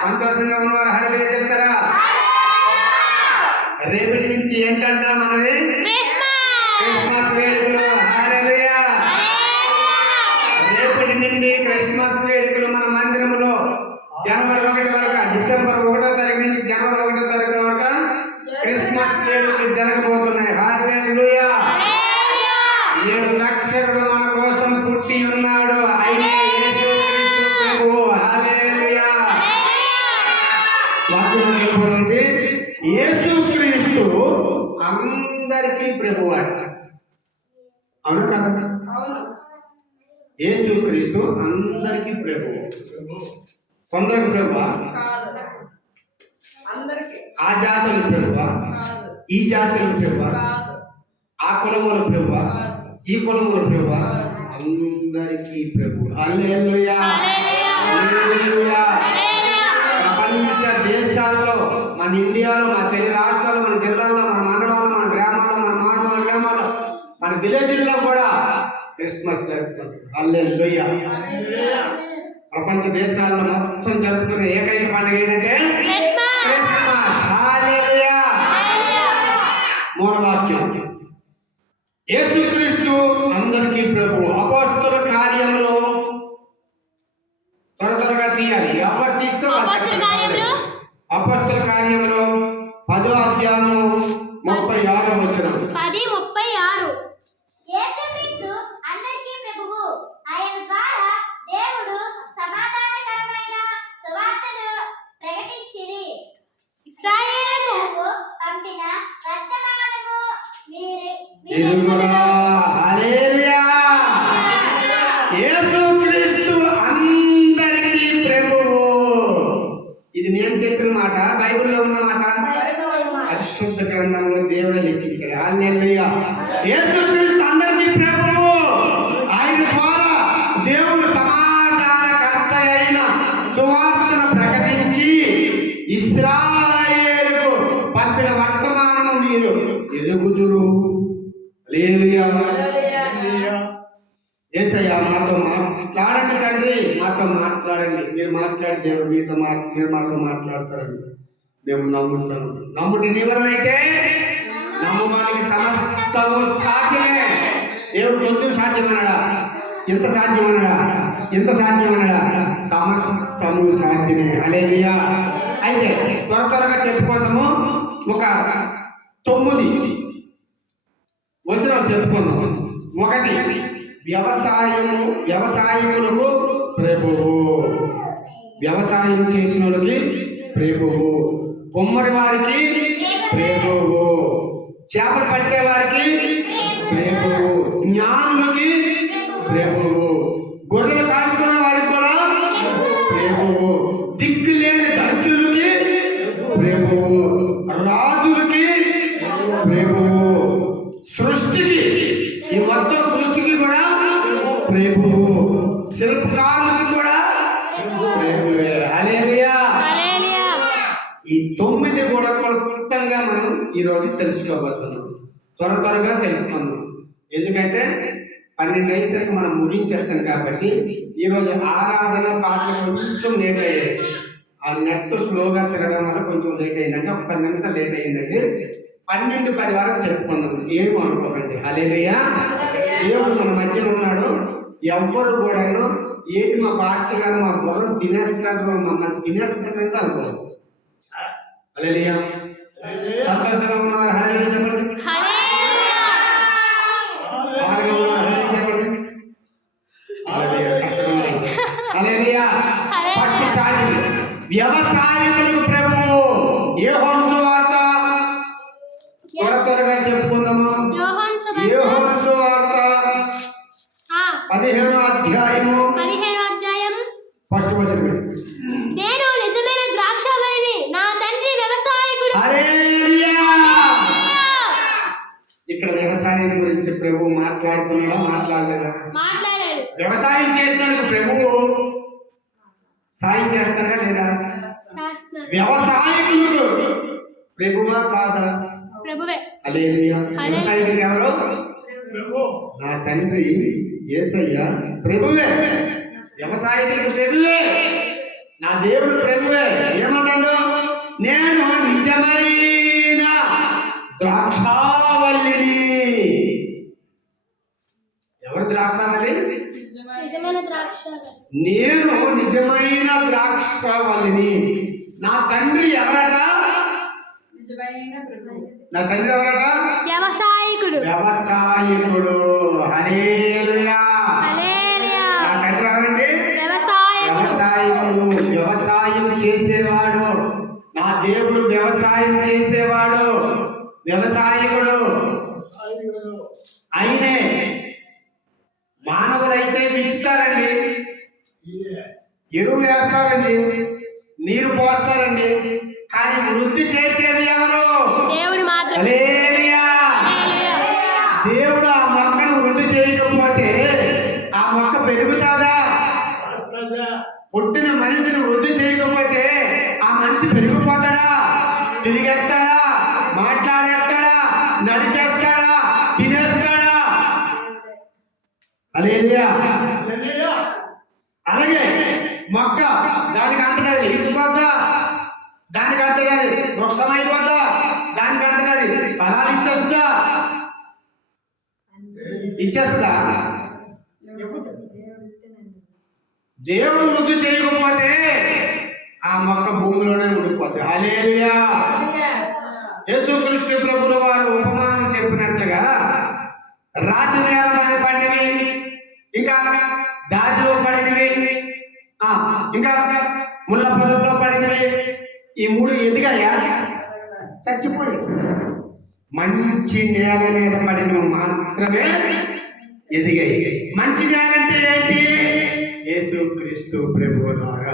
సంతోషంగా ఉన్నారు. హల్లెలూయా చెప్తారా? రేపటి నుంచి ఏంటంట మనది క్రిస్మస్ వేడుకలు. హల్లెలూయా. రేపటి నుండి క్రిస్మస్ వేడుకలు మన మందిరంలో జనవరి 1 వరకు, డిసెంబర్ 1వ తారీఖు నుంచి జనవరి 1వ తారీఖు వరకు క్రిస్మస్ వేడుకలు జరగబోతున్నాయి. హల్లెలూయా. 7 లక్షలు మన కోసం పుట్టి ఉన్నాడు. ఆయనే యేసుక్రీస్తు ప్రభువు. హల్లెలూయా. వాక్యం చెప్పండి, యేసుక్రీస్తు అందరికీ ప్రభువు అట. అవును కదా? యేసుక్రీస్తు అందరికీ ప్రభువు. కొందరికి ప్రభువా? ఆ జాతుల ప్రభువా? ఈ జాతుల ప్రభువా? ఆ కులముల ప్రభువా? ఈ కులముల ప్రభువా? అందరికీ ప్రభు. హల్లెలూయా. హల్లెలూయా. ప్రపంచ దేశాల్లో, మన ఇండియాలో, మన తెలుగు రాష్ట్రాల్లో, మన జిల్లాల్లో, మన మండలాల్లో, మన గ్రామాల్లో, మన మారుమూల గ్రామాల్లో, మన విలేజ్ల్లో కూడా క్రిస్మస్ జరుగుతుంది. హల్లెలూయా. ప్రపంచ దేశాల్లో మొత్తం జరుగుతున్న ఏకైక పండుగ ఏంటంటే క్రిస్మస్. హల్లెలూయా. మూలవాక్యం, యేసుక్రీస్తు అందరికీ ప్రభు. అపోస్తలుల కార్యంలో త్వరగా తీయాలి. ఎవరు తీస్తూ అపోస్తలుల కార్యంలో 10వ అధ్యాయం 36వ వచనం. 10:36. యేసుక్రీస్తు అందరికీ ప్రభువు. ఆయన ద్వారా దేవుడు సమాధానకరమైన సువార్తను ప్రకటించిరి. ఇశ్రాయేలుకు పంపిన వర్తమానము మీరు. హల్లెలూయా. యేసుక్రీస్తు అందరికీ ప్రభువు. ఇది నేను చెప్పిన మాట, బైబిల్లో ఉన్న మాట, పరిశుద్ధ గ్రంథంలో దేవుడే లిఖించాడు. హల్లెలూయా. యేసుక్రీస్తు అందరికీ ప్రభువు. ఆయన ద్వారా దేవుడు సమాధానకర్త అయిన సువార్తను ప్రకటించి ఇశ్రాయేలుకు పంపిన వర్తమానము మీరు ఎరుగుదురు. హల్లెలూయా. యేసయ్యా మాతో మాట్లాడండి తండ్రి, మాతో మాట్లాడండి. మీరు మాట్లాడి దేవుడు మీరు మాతో మాట్లాడతారండి. మేము నమ్ముతాము. నమ్ముటి నివరమైతే నమ్మడానికి సమస్తము సాధ్యమే. దేవుడు కొంచెం సాధ్యమనడా? ఎంత సాధ్యమనడా? ఎంత సాధ్యమనడా? సమస్తము సాధ్యమే. హల్లెలూయా. అయితే త్వరగా చెప్పుకుందాము. ఒక 9 వచనాలు చెప్పుకుందాము. 1, వ్యవసాయములకు ప్రభువు. వ్యవసాయం చేసిన వాళ్ళకి ప్రభువు. కొమ్మరి వారికి ప్రభువు. చేపలు పట్టే వారికి ప్రభువు. జ్ఞానులకి ప్రభువు. గొర్రెలు కాచుకునే వారికి కూడా ప్రభువు. దిక్కు లేని దరిద్రులకి ప్రభువు. రాజులకి ప్రభువు. సృష్టికి, ఈ మొత్తం సృష్టికి కూడా ప్రభువు. శిల్పకారులకి కూడా ప్రభువే. హల్లెలూయా. ఈ 9 కూడా క్లుప్తంగా మనం ఈరోజు తెలుసుకోబోతున్నాం. త్వరగా తెలుసుకుందాం. ఎందుకంటే 12 అయ్యేసరికి మనం ముగించేస్తాం కాబట్టి ఈరోజు ఆరాధన పాటలు కొంచెం లేట్ అయ్యాయి. ఆ నెట్ స్లోగా తిరగడం వల్ల కొంచెం లేట్ అయిందంటే, ఒక 10 నిమిషాలు లేట్ అయ్యిందండి. 12:10 వరకు చెప్పుకుందాం. ఏమో అనుకోకండి. హల్లెలూయా. దేవుడు మన మధ్యలో ఉన్నాడు. ఎవ్వరు కూడా ఏంటి మా పాస్టర్ గారు మా బుర్ర తినేస్తున్నారు, మమ్మల్ని తినేస్తున్నారు అనుకోదు. హల్లెలూయా. సంతోషంగా ఉన్నారు. హల్లెలూయా చెప్పండి. హల్లెలూయా. ఫస్ట్ స్టార్టింగ్ వ్యవసాయకులకు ప్రభువు. యోహాను సువార్త త్వరగా చెప్పుకుందాము. యోహాను సువార్త 15వ అధ్యాయము 15వ అధ్యాయం ఫస్ట్ వచనం. నేను నిజమైన ద్రాక్షావల్లిని, నా తండ్రి వ్యవసాయకుడు. హల్లెలూయా. ఇక్కడ వ్యవసాయం గురించి ప్రభువు మాట్లాడుతున్నాడా? మాట్లాడలేదా? మాట్లాడాడు. వ్యవసాయం చేసినందుకు ప్రభువు సాయం చేస్తాడా లేదా? వ్యవసాయకుడు ప్రభువా కాదా? ప్రభువే. హల్లెలూయా. వ్యవసాయకుడు ఎవరు? నా తండ్రి యేసయ్య ప్రభువే. వ్యవసాయకుడు ప్రభువే. ఆ దేవుడు ప్రభువే ఏమంటాడు? నేను నిజమైన ద్రాక్షావల్లిని. ఎవరు ద్రాక్షావల్లి? నిజమైన ద్రాక్ష నేను నిజమైన ద్రాక్షావల్లిని. నా తండ్రి ఎవరట? నా తండ్రి ఎవరట? వ్యవసాయకుడు. వ్యవసాయకుడు. హల్లెలూయా. హల్లెలూయా. నా తండ్రి ఎవరండి? వ్యవసాయకుడు. వ్యవసాయకుడు. వ్యవసాయం చేసేవాడు. నా దేవుడు వ్యవసాయం చేసేవాడు, వ్యవసాయకుడు. ఆయనే. మానవులైతే విత్తుతారండి, ఎరువు వేస్తారండి, నీరు పోస్తారండి, కానీ వృద్ధి చేసేది ఎవరు? దేవుడు మాత్రమే. హల్లెలూయా. హల్లెలూయా. దేవుడు ఆ మొక్కను వృద్ధి చేయకపోతే ఆ మొక్క పెరుగుతాదా? పుట్టిన మనిషిని వృద్ధి చేయకపోతే ఆ మనిషి పెరిగిపోతాడా? తిరిగేస్తాడా? మాట్లాడేస్తాడా? నడిచేస్తాడా? తినేస్తాడా? హల్లెలూయా. అలాగే మొక్క దానికి అంతకాదు, ఇసుపోద్దా దానికి అంతకాదు, వృక్షం అయిపోద్దా దానికి అంతకాదు, ఫలాలు ఇచ్చేస్తుందా? ఇచ్చేస్తుందా? దేవుడు వృద్ధి చేయకపోతే ఆ మొక్క భూమిలోనే ఉండిపోద్ది. హల్లెలూయా. యేసుక్రీస్తు ప్రభువుల వారు ఉపమానం చెప్పినట్లుగా రాత్రి నేల మీద పడినవి, ఇంకా దారిలో పడినవి, ఇంకా ముళ్ళ పొదల్లో పడినవి, ఈ మూడు ఎదిగాయా? చచ్చిపోయి. మంచి నేల మీద పడినవి మాత్రమే ఎదిగాయి. మంచి నేల అంటే ఏంటి? యేసుక్రీస్తు ప్రభువు ద్వారా.